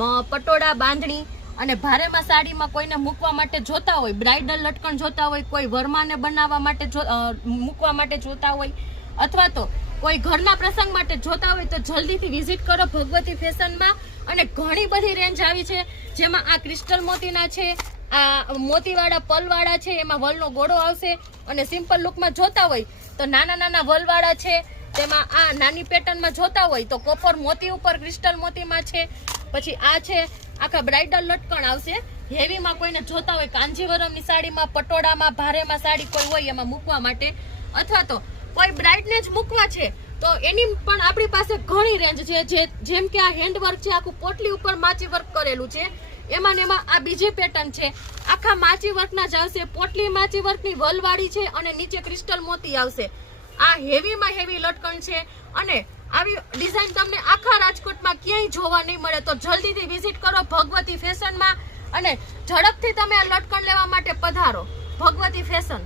પટોળા બાંધણી અને ભારેમાં સાડીમાં કોઈને મૂકવા માટે જોતા હોય, બ્રાઇડલ લટકણ જોતા હોય, કોઈ વરમાને બનાવવા માટે મૂકવા માટે જોતા હોય, અથવા તો કોઈ ઘરના પ્રસંગ માટે જોતા હોય તો જલ્દીથી વિઝિટ કરો ભગવતી ફેશનમાં. અને ઘણી બધી રેન્જ આવી છે, જેમાં આ ક્રિસ્ટલ મોતીના છે, આ મોતીવાળા પલવાળા છે, એમાં વલનો ગોળો આવશે. અને સિમ્પલ લુકમાં જોતા હોય તો નાના નાના વલવાળા છે, તેમાં આ નાની પેટર્નમાં જોતા હોય તો કોપર મોતી ઉપર ક્રિસ્ટલ મોતીમાં છે. પછી આ છે આખા બ્રાઇડલ લટકણ આવશે. હેવીમાં કોઈને જોતા હોય કાંજીવરમની સાડીમાં, પટોળામાં, ભારેમાં સાડી કોઈ હોય એમાં મૂકવા માટે, અથવા તો કોઈ બ્રાઇડને જ મૂકવા છે તો એની પણ આપણી પાસે ઘણી રેન્જ છે. જેમ કે આ હેન્ડવર્ક છે, આખું પોટલી ઉપર માચી વર્ક કરેલું છે. એમાં ને એમાં આ બીજી પેટર્ન છે, આખા માચી વર્કના જ આવશે. પોટલી માચી વર્કની વલવાળી છે અને નીચે ક્રિસ્ટલ મોતી આવશે. આ હેવીમાં હેવી લટકણ છે અને આવી ડિઝાઇન તમને આખા રાજકોટમાં ક્યાંય જોવા નહીં મળે. તો જલ્દીથી વિઝિટ કરો ભગવતી ફેશનમાં અને ઝડપથી તમે આ લટકણ લેવા માટે પધારો ભગવતી ફેશન.